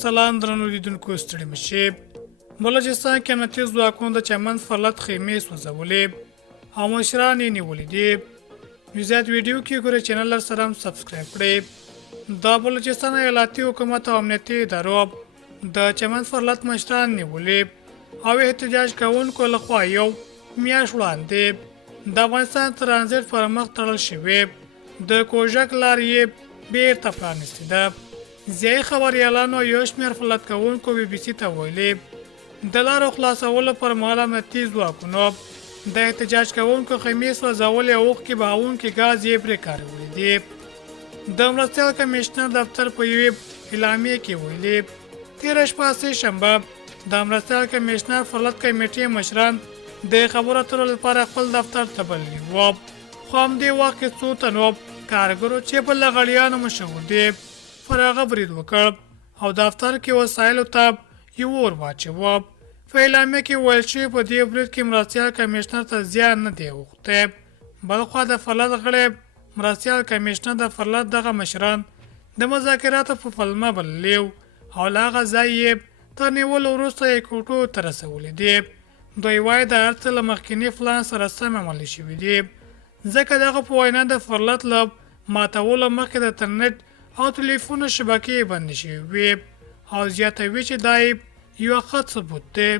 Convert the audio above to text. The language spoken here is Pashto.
سلام درنو لیدونکو ستړي مشئ. بلوچستان کې امنیتي ځواکونو د چمن فرلت خیمې سوځولې او مشران یې نیولي دي. نو زیات ویډیو کې ګورئ، چینل سره هم سبسکرایب کړئ. د بلوچستان ایالاتي حکومت او امنیتي ادارو د چمن فرلت مشران نیولې او احتجاج کوونکو لخوا یو میاشت وړاندې د افغانستان ترانزیت پر مخ تړل شوې د کوژک لار یې بیرته پرانیستې ده. ځایي خبریالانو یو شمېر فرلت کوونکو بي بي سي ته ویلي د لارو خلاصولو پر مهال امنیتي ځواکونو د احتجاج کوونکو خیمې سوځولې او اوښکې بهوونکي ګاز یې پرې کارولي دي. د مرستیال کمیشنر دفتر په یوې اعلامیې کې ویلي تېره شپه سه شنبه د مرستیال کمیشنر فرلت کمیټې مشران د خبرو اترو لپاره خپل دفتر ته بللي وو، خو همدې وخت کې څو تنو کارګرو چې په لغړیانو مشهور دي پر هغه برید وکړ او دفتر کې وسایلو ته یې اور واچوه. په اعلامیه کې ویل شوي په دې برید کې مرستیال کمیشنر ته زیان نه دی اوښتی. بلخوا د فرلت غړی مرستیال کمیشنر د فرلت دغه مشران د مذاکراتو په پلمه بللي او له هغه ځای یې تر نیولو وروسته یې کوټو ته رسولي دي. دوی وایي د هر څه له مخکیني پلان سره سم عملي شوي دي، ځکه دغه په وینا د فرلت له ماتولو مخکې د انټرنیټ او ټلیفون شبکې بندې شوې وې او زیاتوي چې دا یو ښه ثبوت دی.